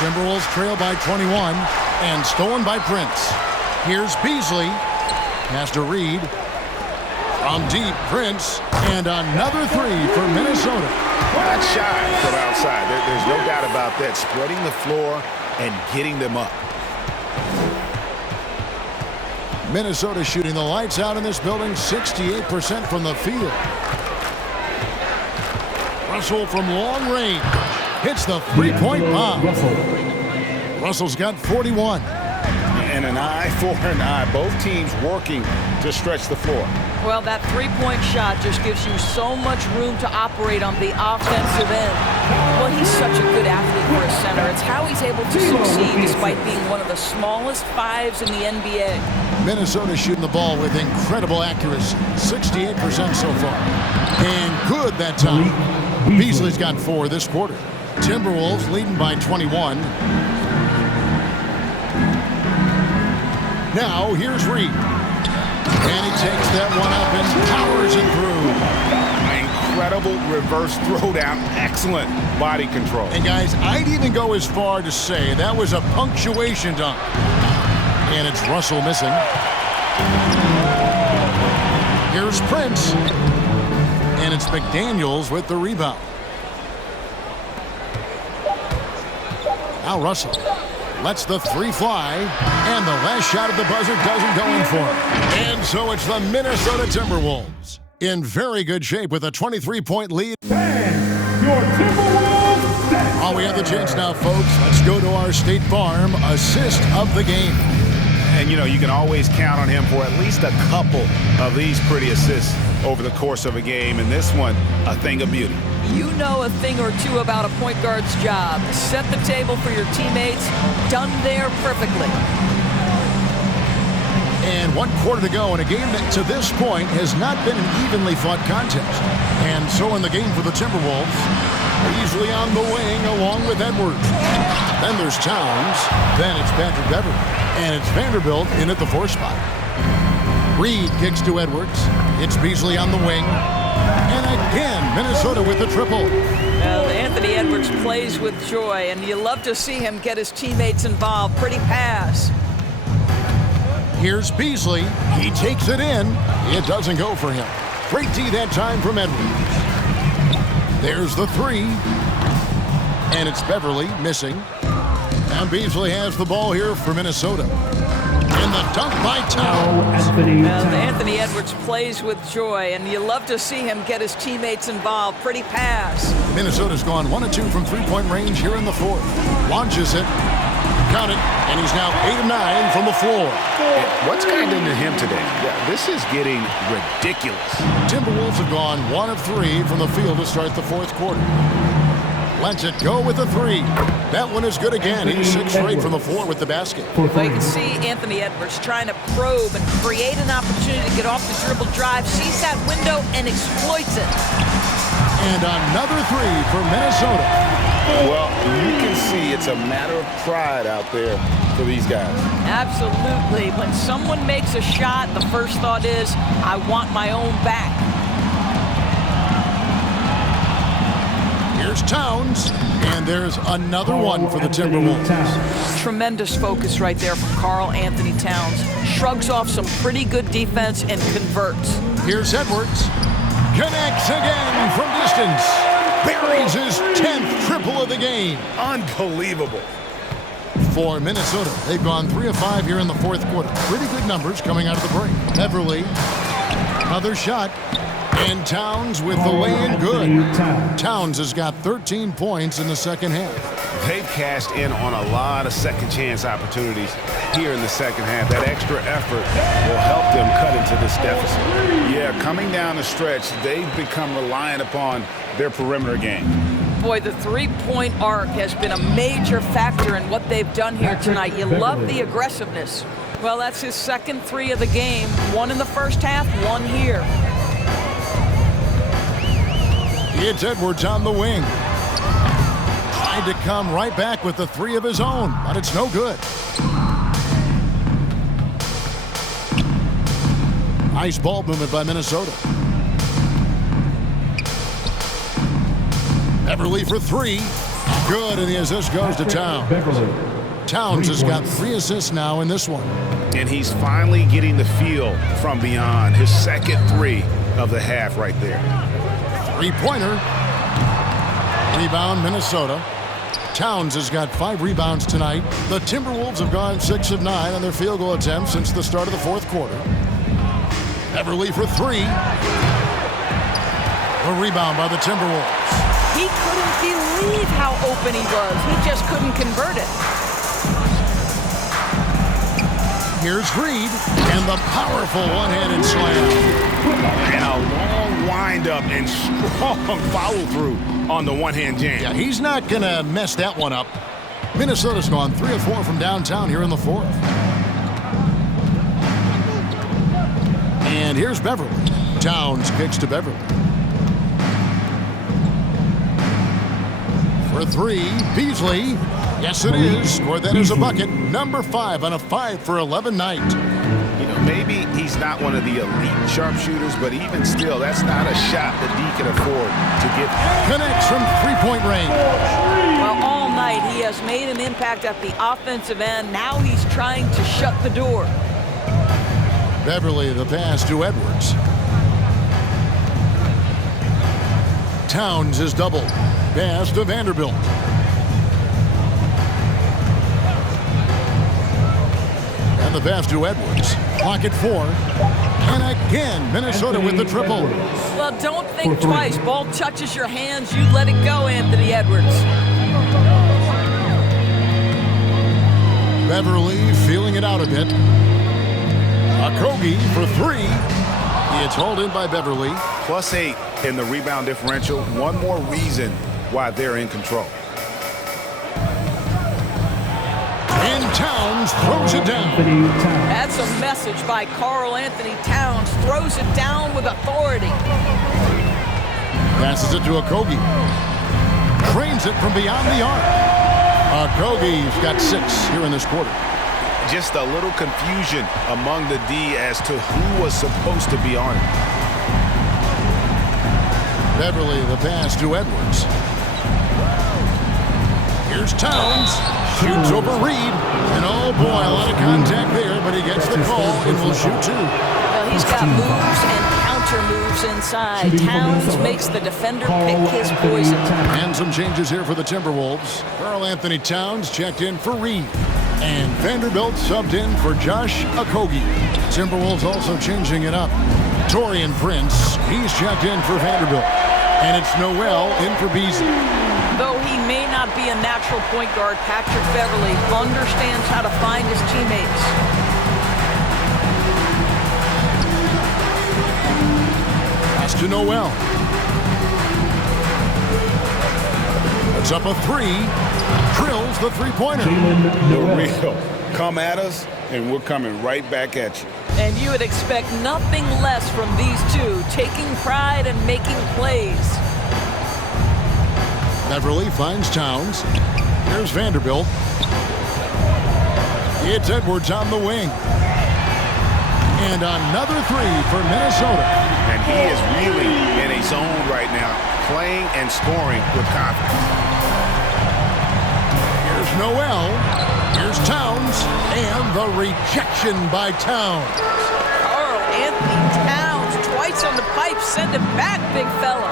Timberwolves trail by 21 and stolen by Prince. Here's Beasley. Has to Reed. From deep, Prince. And another 3 for Minnesota. Not shy from outside. There's no doubt about that. Spreading the floor and getting them up. Minnesota shooting the lights out in this building, 68% from the field. Russell from long range hits the three-point bomb. Russell's got 41. And an eye for an eye. Both teams working to stretch the floor. Well, that three-point shot just gives you so much room to operate on the offensive end. Well, he's such a good athlete for a center. It's how he's able to succeed despite being one of the smallest 5s in the NBA. Minnesota shooting the ball with incredible accuracy, 68% so far. And good that time. Beasley's got 4 this quarter. Timberwolves leading by 21. Now, here's Reed. And he takes that one up and powers it through. Incredible reverse throwdown. Excellent body control. And guys, I'd even go as far to say that was a punctuation dunk. And it's Russell missing. Here's Prince. And it's McDaniels with the rebound. Now Russell lets the 3 fly, and the last shot at the buzzer doesn't go in for him. And so it's the Minnesota Timberwolves in very good shape with a 23-point lead. And your Timberwolves set. Oh, we have the chance now, folks. Let's go to our State Farm assist of the game. And, you know, you can always count on him for at least a couple of these pretty assists over the course of a game. And this one, a thing of beauty. You know a thing or two about a point guard's job. Set the table for your teammates. Done there perfectly. And 1 quarter to go in a game that to this point has not been an evenly fought contest. And so in the game for the Timberwolves, Beasley on the wing along with Edwards. Then there's Towns. Then it's Patrick Beverley. And it's Vanderbilt in at the 4 spot. Reed kicks to Edwards. It's Beasley on the wing. And again, Minnesota with the triple. Well, Anthony Edwards plays with joy, and you love to see him get his teammates involved. Pretty pass. Here's Beasley. He takes it in. It doesn't go for him. Great D that time from Edwards. There's the three. And it's Beverly missing. And Beasley has the ball here for Minnesota. And the dunk by Towns. Anthony Edwards plays with joy, and you love to see him get his teammates involved. Pretty pass. Minnesota's gone 1 of 2 from three-point range here in the fourth. Launches it. Count it. And he's now 8 of 9 from the floor. What's gotten into him today? Yeah, this is getting ridiculous. Timberwolves have gone 1 of 3 from the field to start the fourth quarter. Lets it go with a three. That one is good again. He's 6 straight from the floor with the basket. Well, you can see Anthony Edwards trying to probe and create an opportunity to get off the dribble drive, sees that window, and exploits it. And another three for Minnesota. Well, you can see it's a matter of pride out there for these guys. Absolutely. When someone makes a shot, the first thought is, I want my own back. Here's Towns, and there's another one for the Timberwolves. Tremendous focus right there from Karl Anthony Towns. Shrugs off some pretty good defense and converts. Here's Edwards. Connects again from distance. Buries his 10th triple of the game. Unbelievable. For Minnesota, they've gone 3 of 5 here in the fourth quarter. Pretty good numbers coming out of the break. Beverly, another shot. And Towns with the lay-in good. Towns has got 13 points in the second half. They've cashed in on a lot of second-chance opportunities here in the second half. That extra effort will help them cut into this deficit. Yeah, coming down the stretch, they've become reliant upon their perimeter game. Boy, the three-point arc has been a major factor in what they've done here tonight. You love the aggressiveness. Well, that's his second three of the game. One in the first half, one here. It's Edwards on the wing. Tried to come right back with the three of his own, but it's no good. Nice ball movement by Minnesota. Beverly for three. Good, and the assist goes to Towns. Towns has got 3 assists now in this one. And he's finally getting the feel from beyond. His second three of the half right there. Three-pointer. Rebound, Minnesota. Towns has got 5 rebounds tonight. The Timberwolves have gone 6 of 9 on their field goal attempts since the start of the fourth quarter. Beverly for 3. A rebound by the Timberwolves. He couldn't believe how open he was. He just couldn't convert it. Here's Reed, and the powerful one-handed slam. And a long wind-up and strong follow-through on the one-hand jam. Yeah, he's not going to mess that one up. Minnesota's gone 3 of 4 from downtown here in the fourth. And here's Beverly. Towns kicks to Beverly. For 3, Beasley. Yes, it is. Scored that as a bucket. Number 5 on a 5 for 11 night. You know, maybe he's not one of the elite sharpshooters, but even still, that's not a shot that he can afford to give. Connects from three-point range. Well, all night he has made an impact at the offensive end. Now he's trying to shut the door. Beverly, the pass to Edwards. Towns is doubled. Pass to Vanderbilt. And the pass to Edwards. Clock at 4. And again, Minnesota with the triple. Well, don't think twice. Ball touches your hands, you let it go, Anthony Edwards. Beverly feeling it out a bit. Okogie for 3. It's hauled in by Beverly. +8 in the rebound differential. One more reason why they're in control. And Towns throws it down. That's a message by Karl Anthony Towns. Throws it down with authority. Passes it to Okogie. Trains it from beyond the arc. Okogie's got 6 here in this quarter. Just a little confusion among the D as to who was supposed to be on it. Beverly, the pass to Edwards. Here's Towns. Shoots over Reed. And oh boy, a lot of contact there, but he gets the call and will shoot two. Well, he's got moves and counter moves inside. Towns makes the defender pick his poison. And some changes here for the Timberwolves. Karl-Anthony Towns checked in for Reed. And Vanderbilt subbed in for Josh Okogie. Timberwolves also changing it up. Taurean Prince, he's checked in for Vanderbilt. And it's Noel in for Beasley. Though he may not be a natural point guard, Patrick Beverley understands how to find his teammates. Pass to Noel. It's up a three. Drills the three-pointer. For real. Come at us, and we're coming right back at you. And you would expect nothing less from these two, taking pride and making plays. Beverley finds Towns. Here's Vanderbilt. It's Edwards on the wing. And another three for Minnesota. And he is really in a zone right now, playing and scoring with confidence. Here's Noel. Here's Towns. And the rejection by Towns. Karl-Anthony Towns twice on the pipe. Send it back, big fella.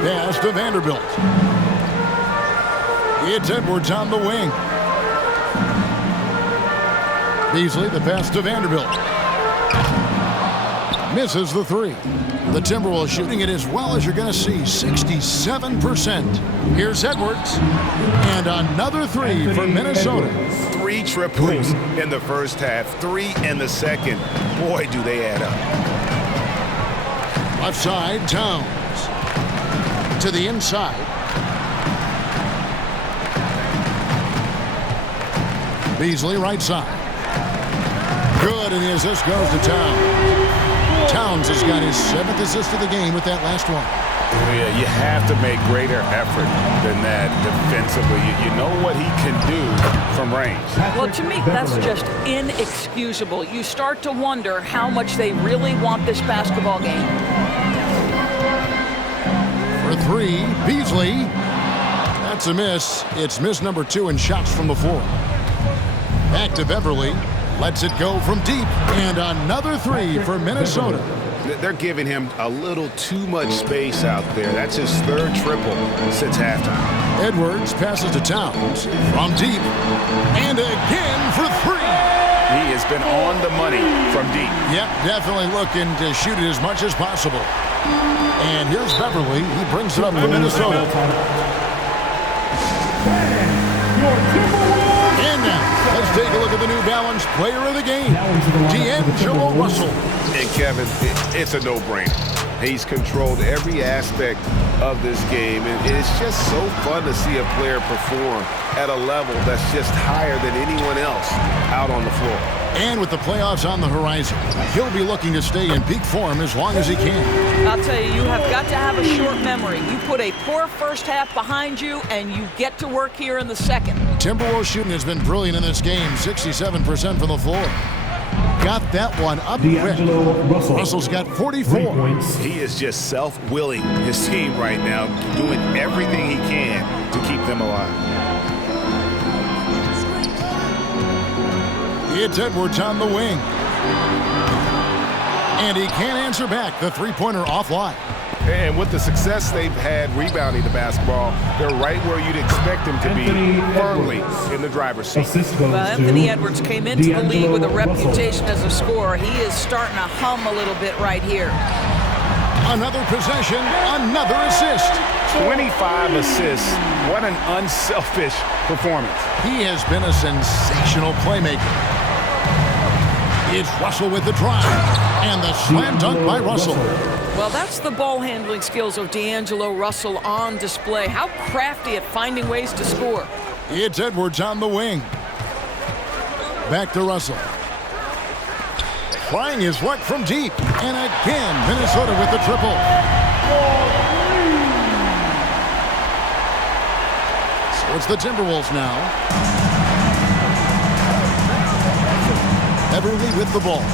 Pass to Vanderbilt. It's Edwards on the wing. Beasley, the pass to Vanderbilt. Misses the three. The Timberwolves shooting it as well as you're going to see, 67%. Here's Edwards. And another three for Minnesota. 3 triples in the first half, 3 in the second. Boy, do they add up. Left side, Towns. To the inside. Beasley, right side. Good, and the assist goes to Towns. Towns has got his 7th assist of the game with that last one. Yeah, you have to make greater effort than that defensively. You know what he can do from range. Well, to me, that's just inexcusable. You start to wonder how much they really want this basketball game. For three, Beasley. That's a miss. It's miss number 2 in shots from the floor. Back to Beverley. Lets it go from deep. And another three for Minnesota. They're giving him a little too much space out there. That's his 3rd triple since halftime. Edwards passes to Towns from deep. And again for 3. He has been on the money from deep. Yep, definitely looking to shoot it as much as possible. And here's Beverley. He brings it up for Minnesota. And now, let's take a look at the New Balance player of the game, D'Angelo Russell. And Kevin, it's a no-brainer. He's controlled every aspect of this game, and it's just so fun to see a player perform at a level that's just higher than anyone else out on the floor. And with the playoffs on the horizon, he'll be looking to stay in peak form as long as he can. I'll tell you, you have got to have a short memory. You put a poor first half behind you, and you get to work here in the second. Timberwolves shooting has been brilliant in this game, 67% from the floor. Got that one up quick. Russell's got 44. He is just self-willing his team right now, doing everything he can to keep them alive. It's Edwards on the wing. And he can't answer back. The three-pointer offline. And with the success they've had rebounding the basketball, they're right where you'd expect them to be, firmly in the driver's seat. Well, Anthony Edwards came into the league with a reputation as a scorer. He is starting to hum a little bit right here. Another possession, another assist. 25 assists. What an unselfish performance. He has been a sensational playmaker. It's Russell with the drive. And the slam dunk by Russell. Well, that's the ball handling skills of D'Angelo Russell on display. How crafty at finding ways to score. It's Edwards on the wing. Back to Russell. Trying his luck from deep. And again, Minnesota with the triple. So it's the Timberwolves now. Beverley with the ball.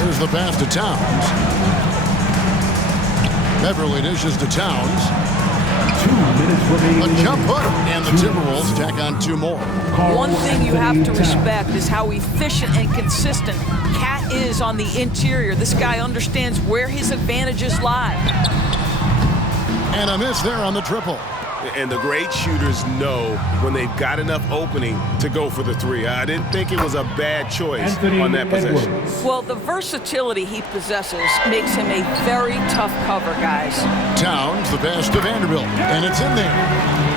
There's the pass to Towns. Beverley dishes to Towns. 2 minutes remaining. A jump hook, and the Timberwolves tack on 2 more. One thing you have to respect is how efficient and consistent Cat is on the interior. This guy understands where his advantages lie. And a miss there on the triple. And the great shooters know when they've got enough opening to go for the three. I didn't think it was a bad choice on that possession. Well, the versatility he possesses makes him a very tough cover, guys. Towns, the pass to Vanderbilt, and it's in there.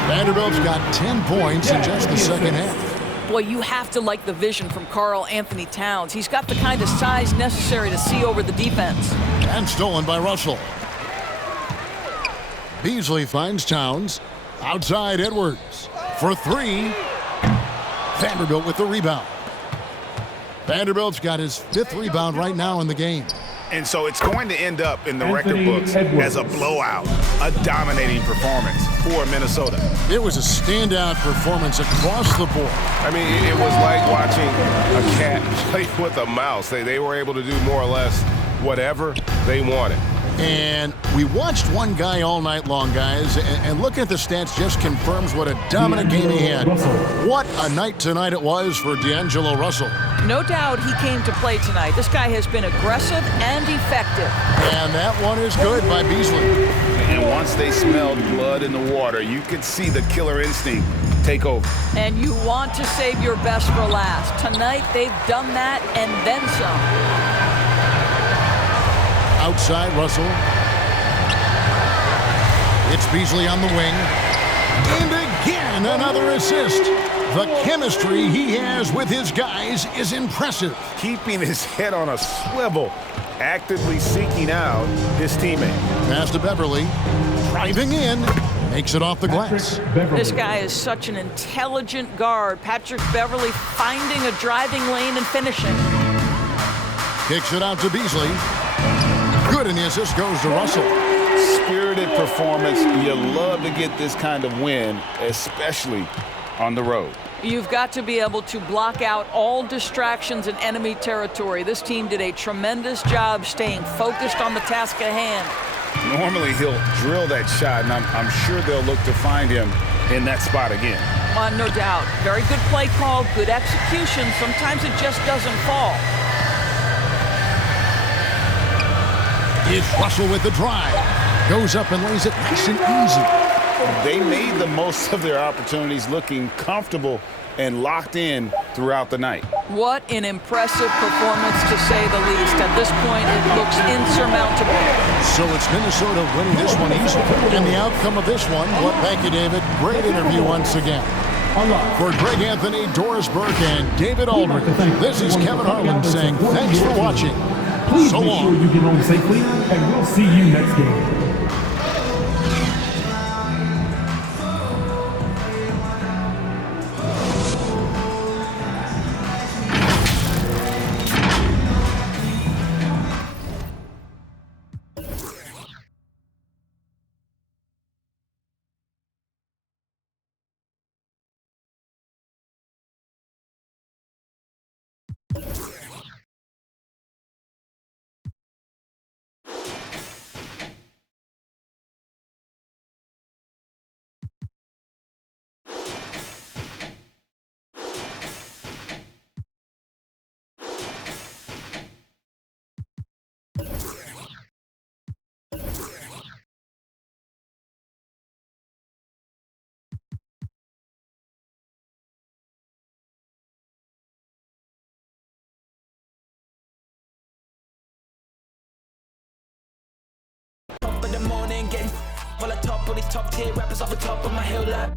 Vanderbilt's got 10 points in just the second half. Boy, you have to like the vision from Karl Anthony Towns. He's got the kind of size necessary to see over the defense. And stolen by Russell. Beasley finds Towns. Outside Edwards for 3. Vanderbilt with the rebound. Vanderbilt's got his 5th rebound right now in the game. And so it's going to end up in the record books as a blowout, a dominating performance for Minnesota. It was a standout performance across the board. I mean, it was like watching a cat play with a mouse. They were able to do more or less whatever they wanted. And we watched one guy all night long, guys, and looking at the stats just confirms what a dominant game he had. What a night tonight it was for D'Angelo Russell. No doubt he came to play tonight. This guy has been aggressive and effective. And that one is good by Beasley. And once they smelled blood in the water, you could see the killer instinct take over. And you want to save your best for last. Tonight they've done that and then some. Outside Russell. It's Beasley on the wing. And again, another assist. The chemistry he has with his guys is impressive. Keeping his head on a swivel, actively seeking out his teammate. Pass to Beverly. Driving in. Makes it off the glass. This guy is such an intelligent guard. Patrick Beverly finding a driving lane and finishing. Kicks it out to Beasley. Good, and the assist goes to Russell. Spirited performance. You love to get this kind of win, especially on the road. You've got to be able to block out all distractions in enemy territory. This team did a tremendous job staying focused on the task at hand. Normally he'll drill that shot, and I'm sure they'll look to find him in that spot again. No doubt. Very good play call, good execution. Sometimes it just doesn't fall. It's Russell with the drive. Goes up and lays it nice and easy. They made the most of their opportunities, looking comfortable and locked in throughout the night. What an impressive performance, to say the least. At this point, it looks insurmountable. So it's Minnesota winning this one easily. And the outcome of this one, well, thank you, David. Great interview once again. For Greg Anthony, Doris Burke, and David Aldridge, this is Kevin Harlan saying thanks for watching. Please So make long. sure you get home safely, and we'll see you next game. Top of the morning, getting full of top of these top tier rappers off the top of my hill like